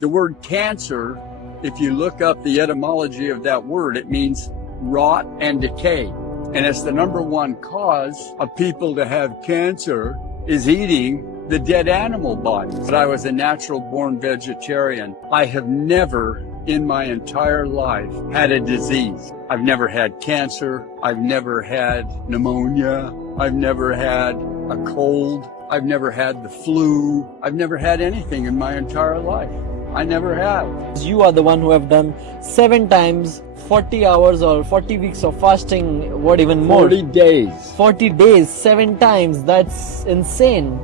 The word cancer, if you look up the etymology of that word, it means rot and decay. And it's the number one cause of people to have cancer is eating the dead animal bodies. But I was a natural born vegetarian. I have never in my entire life had a disease. I've never had cancer. I've never had pneumonia. I've never had a cold. I've never had the flu. I've never had anything in my entire life. I never have. You are the one who have done 7 times 40 hours or 40 weeks of fasting, what even more? 40 days. 40 days, 7 times. That's insane.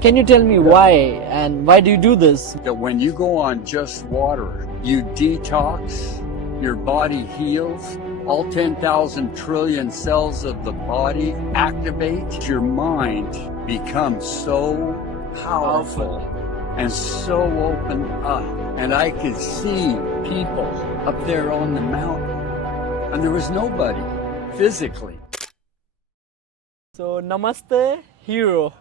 Can you tell me why and why do you do this? That when you go on just water, you detox, your body heals, all 10,000 trillion cells of the body activate, your mind becomes so powerful and so open up. And I could see people up there on the mountain, and there was nobody physically. So Namaste Hero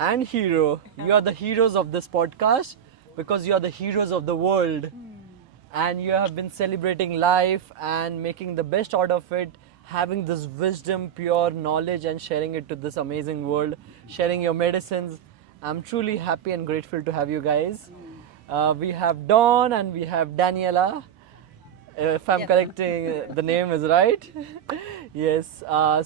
and Hero, you are the heroes of this podcast because you are the heroes of the world. And you have been celebrating life and making the best out of it, having this wisdom, pure knowledge and sharing it to this amazing world, sharing your medicines. I'm truly happy and grateful to have you guys. We have Dawn and we have Daniela, if I'm correcting the name is right. Yes, wow.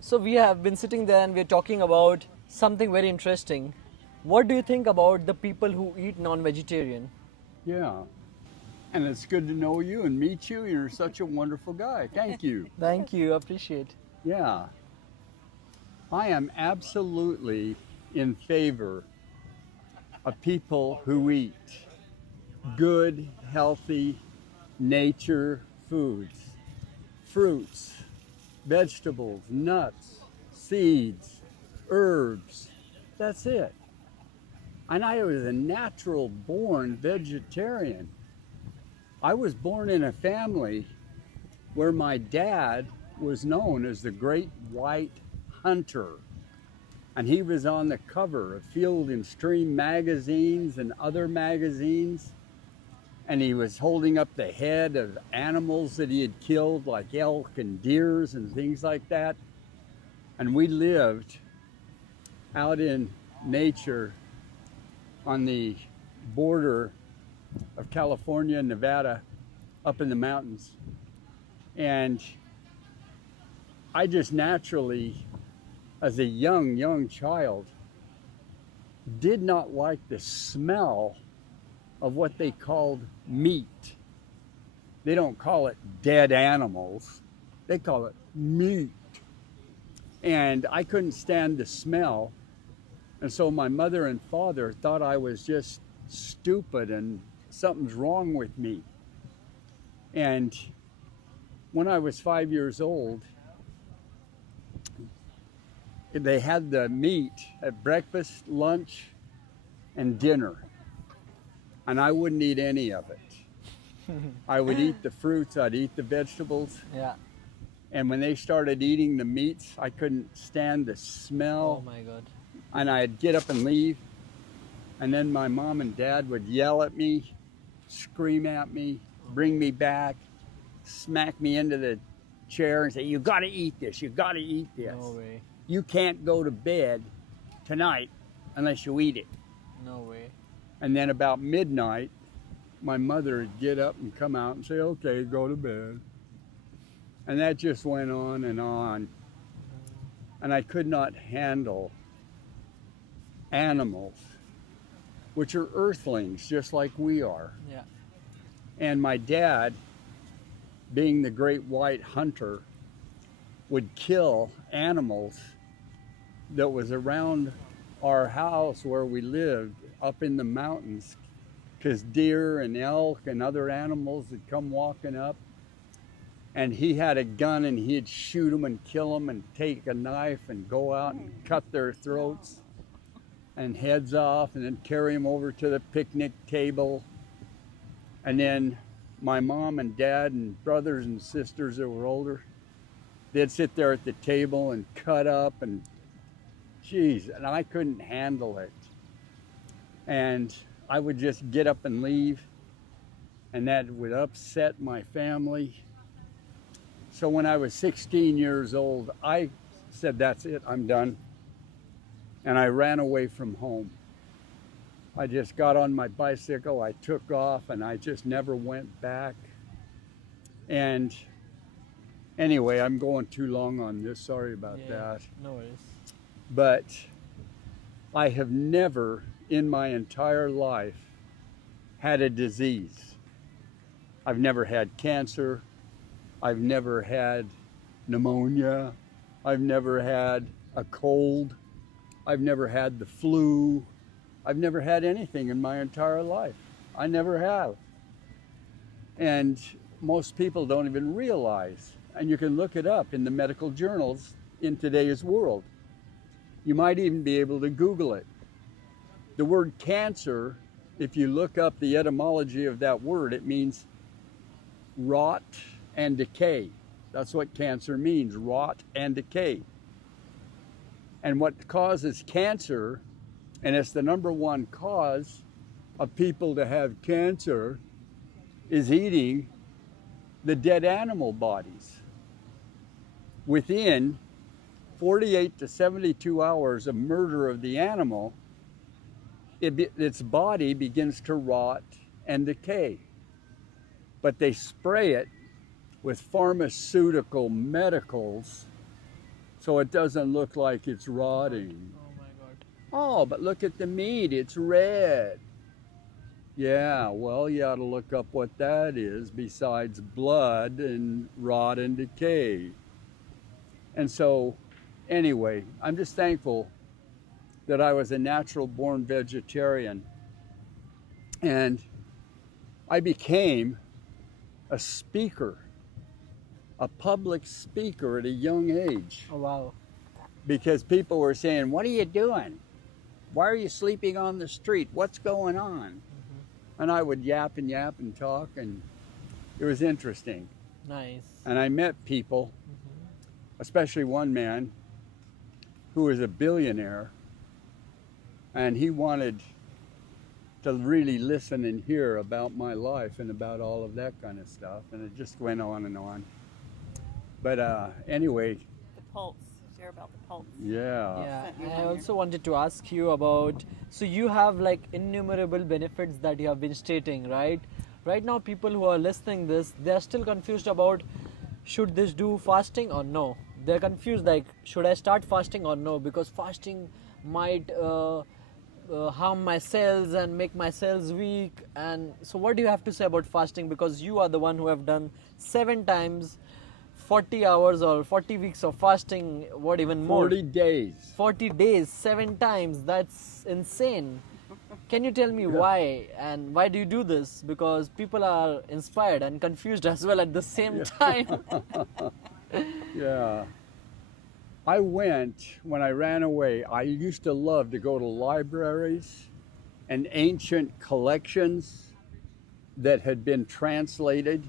So we have been sitting there and we're talking about something very interesting. What do you think about the people who eat non-vegetarian? Yeah. And it's good to know you and meet you. You're such a wonderful guy. Thank you. Thank you, appreciate. Yeah. I am absolutely in favor of people who eat good, healthy, nature foods, fruits, vegetables, nuts, seeds, herbs. That's it. And I was a natural born vegetarian. I was born in a family where my dad was known as the Great White Hunter. And he was on the cover of Field and Stream magazines and other magazines. And he was holding up the head of animals that he had killed, like elk and deers and things like that. And we lived out in nature on the border of California and Nevada, up in the mountains. And I just naturally, as a young child, did not like the smell of what they called meat. They don't call it dead animals, they call it meat. And I couldn't stand the smell. And so my mother and father thought I was just stupid and something's wrong with me. And when I was 5 years old, they had the meat at breakfast, lunch, and dinner. And I wouldn't eat any of it. I would eat the fruits, I'd eat the vegetables. Yeah. And when they started eating the meats, I couldn't stand the smell. Oh my God. And I'd get up and leave. And then my mom and dad would yell at me, scream at me, bring me back, smack me into the chair and say, "You gotta eat this, you gotta eat this. No way. You can't go to bed tonight unless you eat it." No way. And then about midnight, my mother would get up and come out and say, "Okay, go to bed." And that just went on and on. And I could not handle animals, which are earthlings, just like we are. Yeah. And my dad, being the Great White Hunter, would kill animals that was around our house where we lived up in the mountains, because deer and elk and other animals would come walking up. And he had a gun and he'd shoot them and kill them and take a knife and go out and cut their throats and heads off and then carry them over to the picnic table. And then my mom and dad and brothers and sisters that were older, they'd sit there at the table and cut up and geez, and I couldn't handle it. And I would just get up and leave, and that would upset my family. So when I was 16 years old, I said, that's it, I'm done. And I ran away from home. I just got on my bicycle, I took off, and I just never went back. And anyway, I'm going too long on this, sorry about that. No worries. But I have never in my entire life had a disease. I've never had cancer. I've never had pneumonia. I've never had a cold. I've never had the flu. I've never had anything in my entire life. I never have. And most people don't even realize, and you can look it up in the medical journals in today's world. You might even be able to Google it. The word cancer, if you look up the etymology of that word, it means rot and decay. That's what cancer means, rot and decay. And what causes cancer, and it's the number one cause of people to have cancer, is eating the dead animal bodies. Within 48 to 72 hours of murder of the animal, its body begins to rot and decay. But they spray it with pharmaceutical medicals so it doesn't look like it's rotting. Oh my God. Oh, but look at the meat, it's red. Yeah, well, you ought to look up what that is besides blood and rot and decay. And so, anyway, I'm just thankful that I was a natural born vegetarian. And I became a speaker, a public speaker at a young age. Oh wow. Because people were saying, what are you doing? Why are you sleeping on the street? What's going on? And I would yap and talk, and it was interesting. Nice. And I met people, especially one man who was a billionaire, and he wanted to really listen and hear about my life and about all of that kind of stuff, and it just went on and on. But anyway. The pulse. Share about the pulse. Yeah. Yeah, I also wanted to ask you about, so you have like innumerable benefits that you have been stating, right? Right now, people who are listening this, they are still confused about, should this do fasting or no? They're confused like, should I start fasting or no? Because fasting might harm my cells and make my cells weak. And so what do you have to say about fasting? Because you are the one who have done 7 times 40 hours or 40 weeks of fasting, what even more? 40 days. 40 days, 7 times, that's insane. Can you tell me why, and why do you do this? Because people are inspired and confused as well at the same time. Yeah. I went, when I ran away, I used to love to go to libraries and ancient collections that had been translated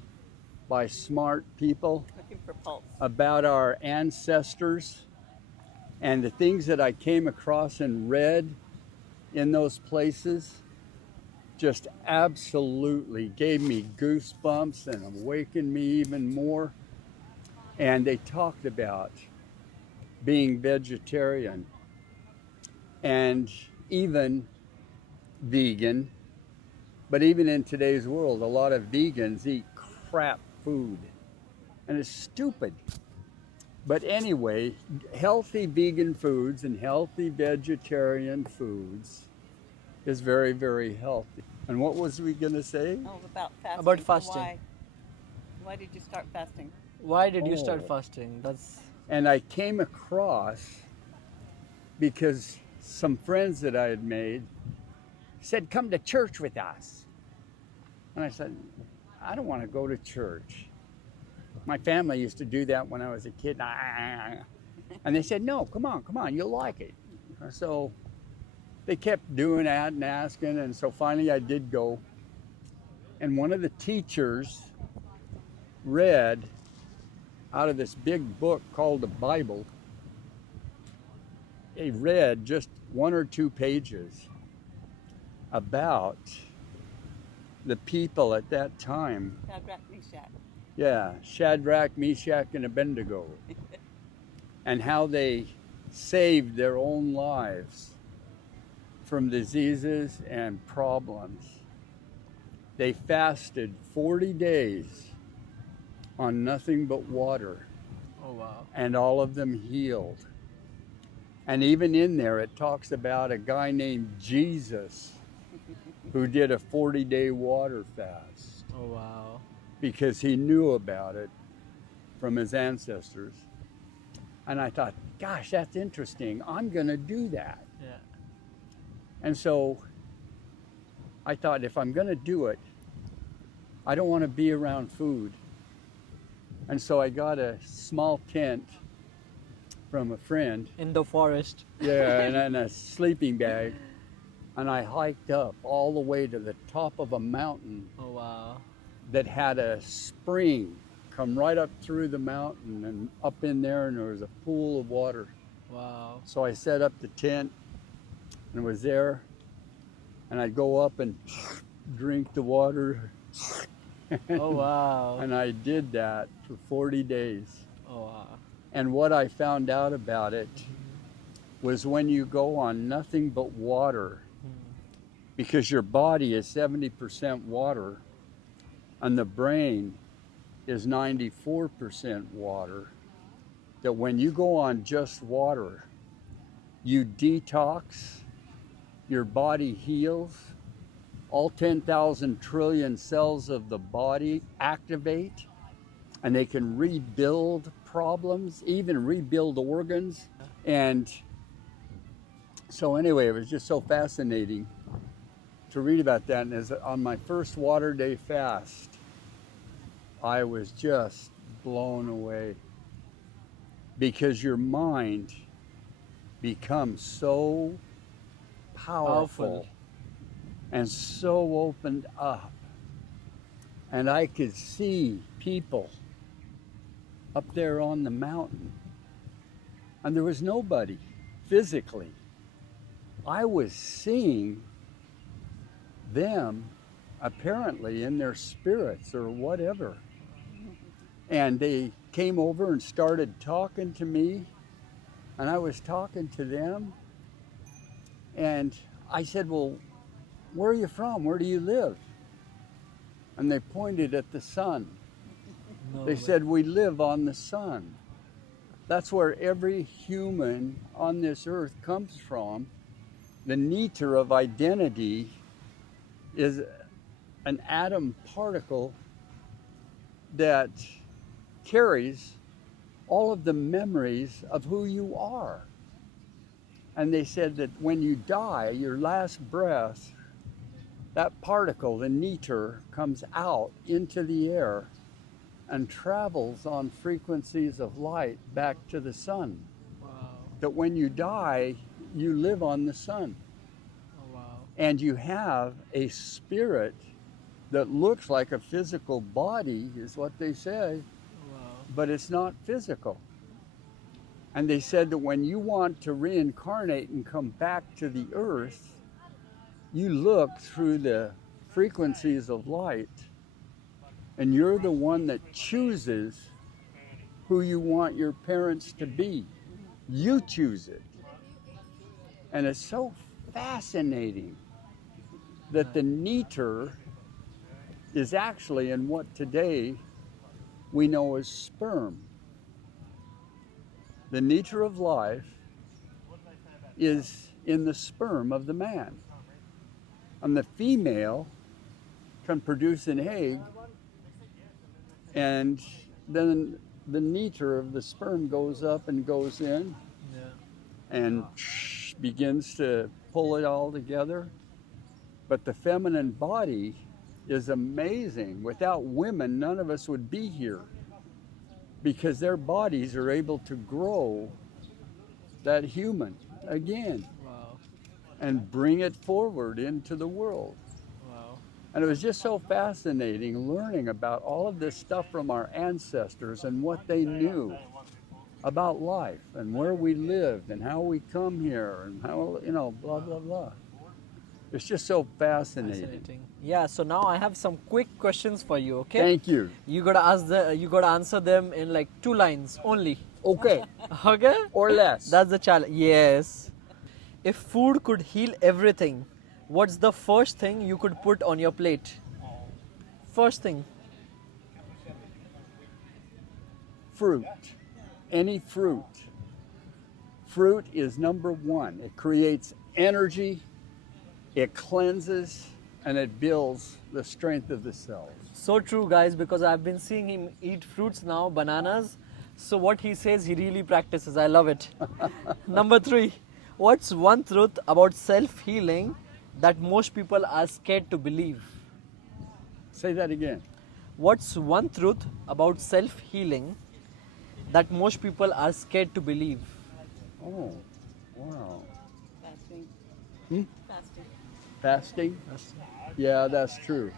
by smart people Looking for pulse. about our ancestors, and the things that I came across and read in those places just absolutely gave me goosebumps and awakened me even more. And they talked about being vegetarian and even vegan, but even in today's world, a lot of vegans eat crap food, and it's stupid. But anyway, healthy vegan foods and healthy vegetarian foods is very, very healthy. And what was we going to say? Oh, about fasting. About So fasting. Why did you start fasting? Why did you Oh. start fasting? That's And I came across, because some friends that I had made said, come to church with us. And I said, I don't want to go to church. My family used to do that when I was a kid. And they said, no, come on, you'll like it. So they kept doing that and asking, and so finally I did go. And one of the teachers read out of this big book called the Bible. He read just 1 or 2 pages. about the people at that time. Shadrach, Meshach. Yeah, Shadrach, Meshach, and Abednego. And how they saved their own lives from diseases and problems. They fasted 40 days on nothing but water, Oh wow. and all of them healed. And even in there, it talks about a guy named Jesus who did a 40-day water fast Oh wow. because he knew about it from his ancestors. And I thought, gosh, that's interesting. I'm going to do that. Yeah. And so I thought, if I'm going to do it, I don't want to be around food. And so I got a small tent from a friend. In the forest. Yeah, and a sleeping bag. And I hiked up all the way to the top of a mountain Oh wow. that had a spring come right up through the mountain and up in there, and there was a pool of water. Wow. So I set up the tent and was there, and I'd go up and drink the water. Oh wow. And I did that for 40 days. Oh wow. And what I found out about it was when you go on nothing but water, because your body is 70% water and the brain is 94% water, that when you go on just water, you detox, your body heals, all 10,000 trillion cells of the body activate, and they can rebuild problems, even rebuild organs. And so anyway, it was just so fascinating to read about that. And as on my first water day fast, I was just blown away, because your mind becomes so powerful and so opened up. And I could see people up there on the mountain, and there was nobody physically. I was seeing them apparently in their spirits or whatever. And they came over and started talking to me, and I was talking to them. And I said, well, where are you from? Where do you live? And they pointed at the sun. No They way. said, we live on the sun. That's where every human on this earth comes from. The neter of identity is an atom particle that carries all of the memories of who you are. And they said that when you die, your last breath, that particle, the neter, comes out into the air and travels on frequencies of light back to the sun. Wow. That when you die, you live on the sun. Oh wow. And you have a spirit that looks like a physical body, is what they say, Wow. but it's not physical. And they said that when you want to reincarnate and come back to the earth, you look through the frequencies of light, and you're the one that chooses who you want your parents to be. You choose it. And it's so fascinating that the neter is actually in what today we know as sperm. The neter of life is in the sperm of the man. And the female can produce an egg, and then the neter of the sperm goes up and goes in Yeah. and begins to pull it all together. But the feminine body is amazing. Without women, none of us would be here, because their bodies are able to grow that human again Wow. and bring it forward into the world. Wow. And it was just so fascinating learning about all of this stuff from our ancestors and what they knew about life and where we lived and how we come here and how, blah, blah, blah. It's just so fascinating. Fascinating. Yeah, so now I have some quick questions for you, okay? Thank you. You gotta answer them in like 2 lines only. Okay. Okay? Or less. That's the challenge. Yes. If food could heal everything, what's the first thing you could put on your plate? First thing. Fruit. Any fruit. Fruit is number one. It creates energy, it cleanses, and it builds the strength of the cells. So true, guys, because I've been seeing him eat fruits now, bananas. So what he says, he really practices. I love it. Number 3. What's one truth about self-healing that most people are scared to believe? Say that again. What's one truth about self-healing that most people are scared to believe? Oh, wow. Fasting. Hmm? Fasting. Fasting? Yeah, that's true.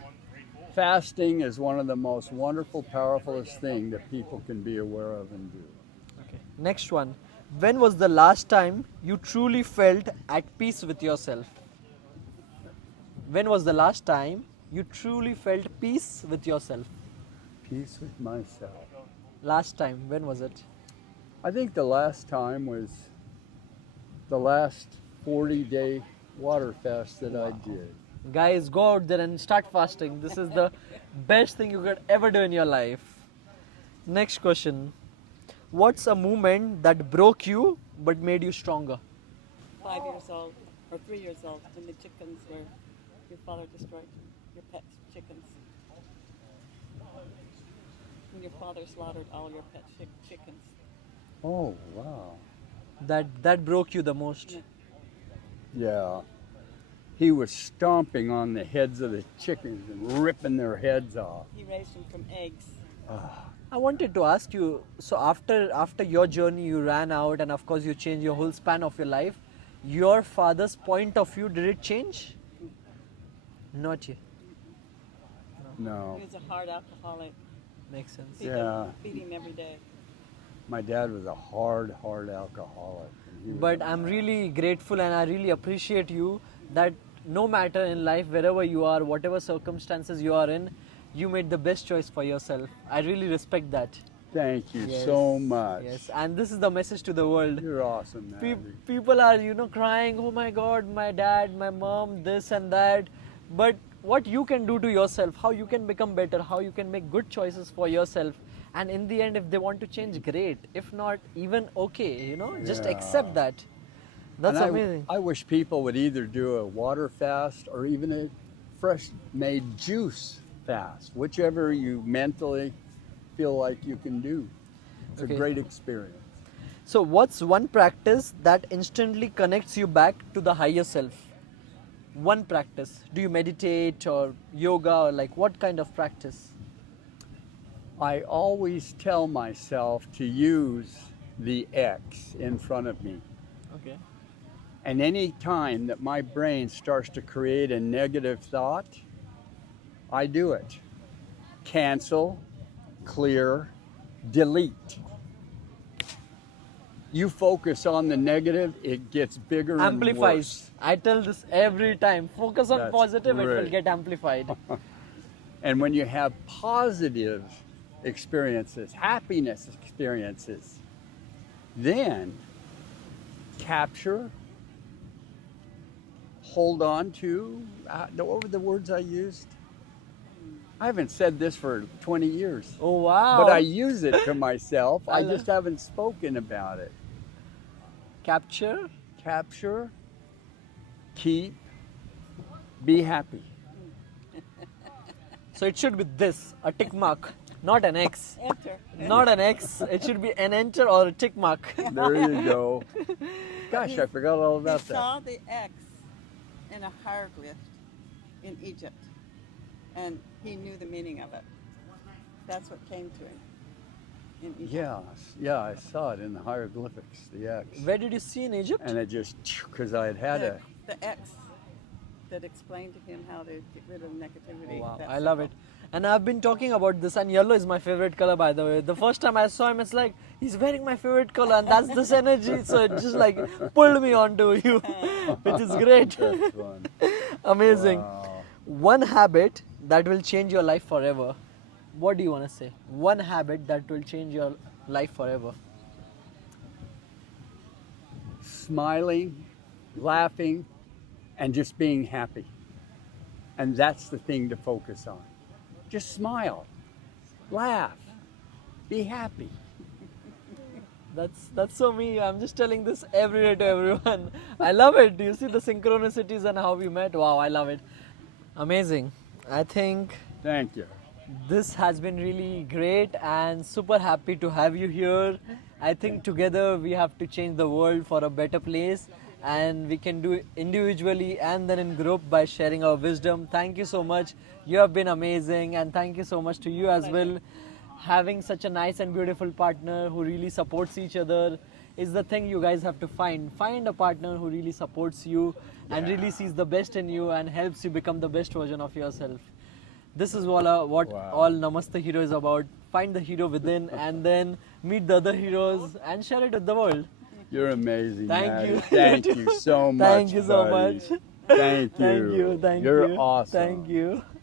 Fasting is one of the most wonderful, powerfulest thing that people can be aware of and do. Okay. Next one. When was the last time you truly felt at peace with yourself? When was the last time you truly felt peace with yourself? Peace with myself. Last time, when was it? I think the last time was the last 40-day water fast that I did. Guys, go out there and start fasting. This is the best thing you could ever do in your life. Next question. What's a moment that broke you but made you stronger? 5 years old or 3 years old when the chickens were, your father destroyed your pet chickens. When your father slaughtered all your pet chickens. Oh, wow. That broke you the most. Yeah. Yeah. He was stomping on the heads of the chickens and ripping their heads off. He raised them from eggs. I wanted to ask you, so after your journey you ran out and of course you changed your whole span of your life, your father's point of view, did it change? Not yet. No. He was a hard alcoholic. Makes sense. Beat him every day. My dad was a hard alcoholic. And he was But I'm really grateful and I really appreciate you that no matter in life, wherever you are, whatever circumstances you are in, you made the best choice for yourself. I really respect that. Thank you Yes. so much. Yes, and this is the message to the world. You're awesome, man. People are, crying, oh my God, my dad, my mom, this and that. But what you can do to yourself, how you can become better, how you can make good choices for yourself. And in the end, if they want to change, great. If not, even okay, just Yeah. accept that. That's And amazing. I wish people would either do a water fast or even a fresh made juice fast, whichever you mentally feel like you can do. It's Okay. a great experience. So, what's one practice that instantly connects you back to the higher self? One practice. Do you meditate or yoga or like what kind of practice? I always tell myself to use the X in front of me. Okay. And any time that my brain starts to create a negative thought, I do it. Cancel, clear, delete. You focus on the negative, it gets bigger and Amplifies. worse. I tell this every time. Focus on That's positive, it will great. get amplified. And when you have positive experiences, happiness experiences, then capture, hold on to, what were the words I used? I haven't said this for 20 years. Oh wow. But I use it to myself. I love- just haven't spoken about it. Capture. Capture, keep, be happy. So it should be this, a tick mark, not an X. Enter. Not an X. It should be an enter or a tick mark. There you go. Gosh, I forgot all He about that. saw the X in a hieroglyph in Egypt, and he knew the meaning of it. That's what came to him in Egypt. Yeah, I saw it in the hieroglyphics, the X. Where did you see in Egypt? And it just, because I had had a, The X, that explained to him how to get rid of negativity. Wow, That's I love it. simple. And I've been talking about this, and yellow is my favorite color, by the way. The first time I saw him, it's like he's wearing my favorite color, and that's this energy. So it just like pulled me onto you, which is great. That's fun. Amazing. Wow. One habit that will change your life forever. What do you want to say? One habit that will change your life forever. Smiling, laughing, and just being happy. And that's the thing to focus on. Just smile, laugh, be happy. That's so me. I'm just telling this every day to everyone. I love it. Do you see the synchronicities and how we met? Wow, I love it. Amazing. I think Thank you. this has been really great and super happy to have you here. I think together we have to change the world for a better place, and we can do it individually and then in group by sharing our wisdom. Thank you so much. You have been amazing, and thank you so much to you as well. Having such a nice and beautiful partner who really supports each other is the thing you guys have to find. Find a partner who really supports you and really sees the best in you and helps you become the best version of yourself. This is what Wow. all Namaste Hero is about. Find the hero within and then meet the other heroes and share it with the world. You're amazing. Thank Maddie. you. Thank you so much. Thank you so buddy. much. Thank you. Thank you. Thank You're you. awesome. Thank you.